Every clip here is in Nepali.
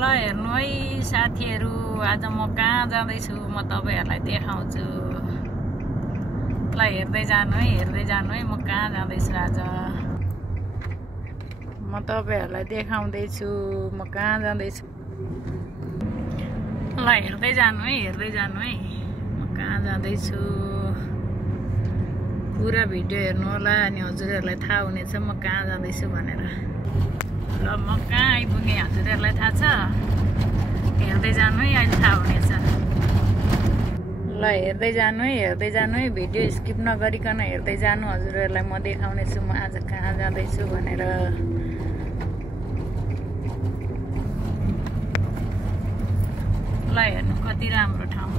ल हेर्नु है साथीहरू, आज म कहाँ जाँदैछु म तपाईहरुलाई देखाउँछु। ल हेर्दै जानु है म कहाँ जाँदैछु आज। म तपाईहरुलाई देखाउँदै छु म कहाँ जाँदैछु। ल हेर्दै जानु है म कहाँ जाँदैछु। पुरा भिडियो हेर्नु होला अनि हजुरहरुलाई थाहा हुनेछ म कहाँ जाँदैछु भनेर। ल म कहाँ आइपुगे हजुरहरुलाई थाहा छ? हेर्दै जानु है, अहिले थाहा हुनेछ। ल हेर्दै जानु है, भिडियो स्किप नगरिकन हेर्दै जानु। हजुरहरुलाई म देखाउने छु म आज कहाँ जाँदैछु भनेर। ल हेर्नु कति राम्रो ठाउँ।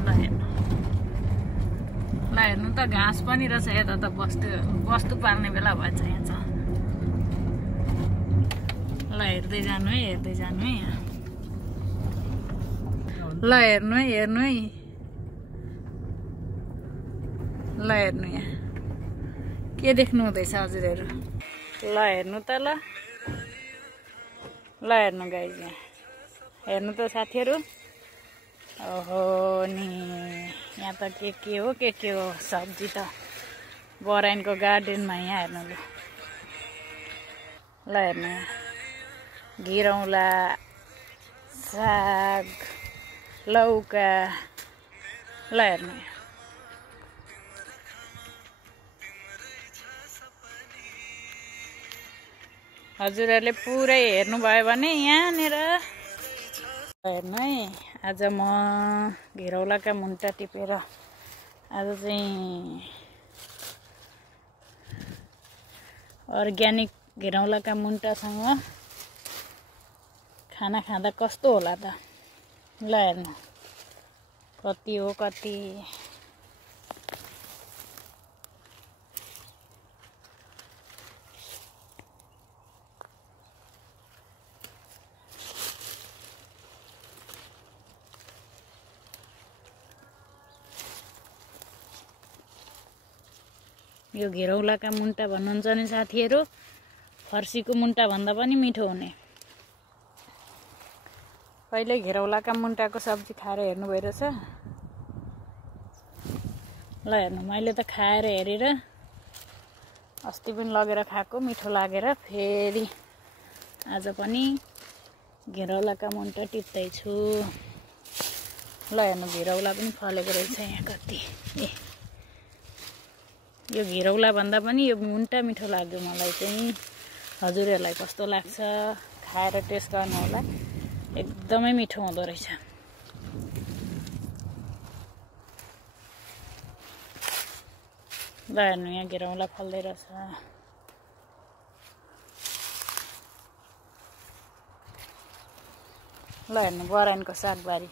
ल हेर्नु त घाँस पनि रहेछ यता त बस्तु पार्ने बेला भएछ यहाँ छ। ल हेर्दै जानु है यहाँ। ल हेर्नु है। ल हेर्नु यहाँ के देख्नु हुँदैछ हजुरहरु? ल हेर्नु त ल हेर्नु गाइज यहाँ हेर्नु त साथीहरु। ओहो नि यहाँ त के हो सब्जी त बराइनको गार्डनमा यहाँ हेर्नु। ल हेर्नु यहाँ घिरौला, साग, लौका। ल हेर्नु यहाँ हजुरहरुले पुरै हेर्नु भयो भने यहाँनिर हेर्नु है। आज म घिरौलाका मुन्टा टिपेर आज चाहिँ अर्ग्यानिक घिरौलाका मुन्टासँग खाना खाँदा कस्तो होला त? ल हेर्नु कति हो कति। यो घिरौलाका मुन्टा भन्नुहुन्छ नि साथीहरु, फर्सीको मुन्टा भन्दा पनि मिठो हुने। कहिले घिरौलाका मुन्टाको सब्जी खाएर हेर्नु भइरहेछ? ल हेर्नु मैले त खाएर हेरेर अस्ति पनि लगेर खाएको मिठो लागेर फेरि आज पनि घिरौलाका मुन्टा टिप्दै छु। ल हेर्नु घिरौला पनि फलेको रहेछ यहाँ कति। यो घिरौला भन्दा पनि यो मुन्टा मिठो लाग्यो मलाई चाहिँ। हजुरहरुलाई कस्तो लाग्छ खाएर टेस्ट गर्नु होला, एकदमै मिठो हुँदो रहेछ। ल हेर्नु यहाँ घिरौला फल्दै रहेछ। ल हेर्नु बराइनको सागबारी।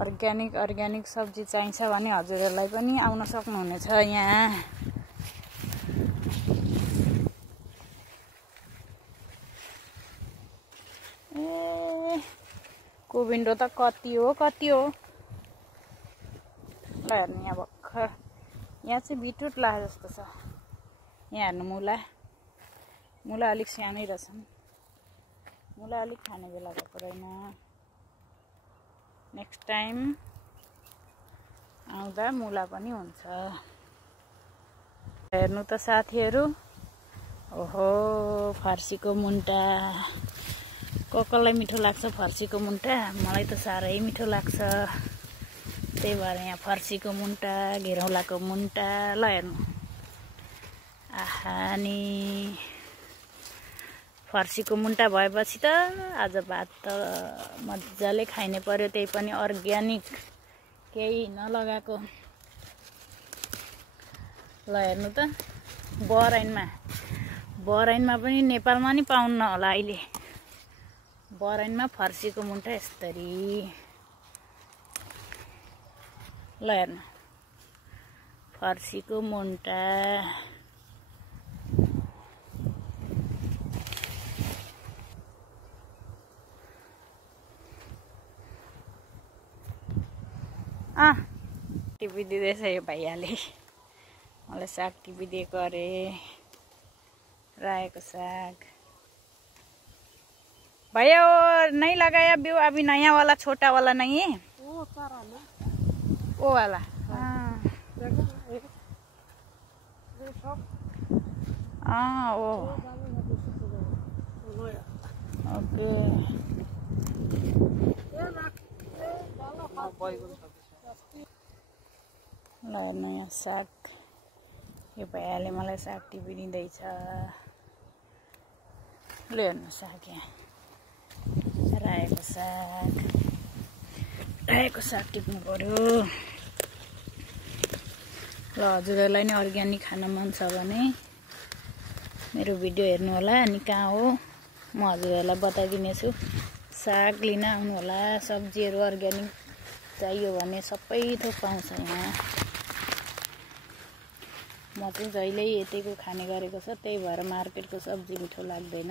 अर्ग्यानिक सब्जी चाहिन्छ भने हजुरहरुलाई पनि आउन सक्नुहुनेछ यहाँ। कोभिन्डो त कति हो। ल हेर्नु यहाँ भर्खर यहाँ चाहिँ बिटरुट लाग्यो जस्तो छ। यहाँ हेर्नु मुला अलिक सानै रहेछन्। मुला अलिक खाने बेला भएको रहेन। नेक्स्ट टाइम आउँदा मुला पनि हुन्छ। हेर्नु त साथीहरु, ओहो फर्सीको मुन्टा। कसलाई मिठो लाग्छ फर्सीको मुन्टा? मलाई त साह्रै मिठो लाग्छ। त्यही भएर यहाँ फर्सीको मुन्टा, घिरौलाको मुन्टा। ल हेर्नु आहा नि फर्सीको मुन्टा भएपछि त आज भात त मजाले खाइने पर्यो, त्यही पनि अर्ग्यानिक केही नलगाएको। ल हेर्नु त बराइनमा पनि नेपालमा नि पाउन्न होला अहिले। बराइनमा फर्सीको मुन्टा यसरी। ल हेर्नु फर्सीको मुन्टा। टिपिदिँदैछ यो भैयाले। मलाई साग टिपिदिएको अरे, रायोको साग। भैया वो नहीं लगाया बिऊ अभी नया वाला छोटा वाला नहीं है वो वाला हाँ वो ओके ल नयाँ साग यो भैयाले मलाई साग टिपिदिँदैछ ल हेर्नु साग यहाँ रायोको साग टिप्नु पर्यो ल हजुरहरूलाई नि अर्ग्यानिक खान मन छ भने मेरो भिडियो हेर्नु होला अनि कहाँ हो म हजुरहरूलाई बताइदिनेछु साग लिन आउनु होला सब्जीहरू अर्ग्यानिक चाहियो भने सबै थोक पाउँछ यहाँ म चाहिँ जहिल्यै यतैको खाने गरेको छ त्यही भएर मार्केटको सब्जी मिठो लाग्दैन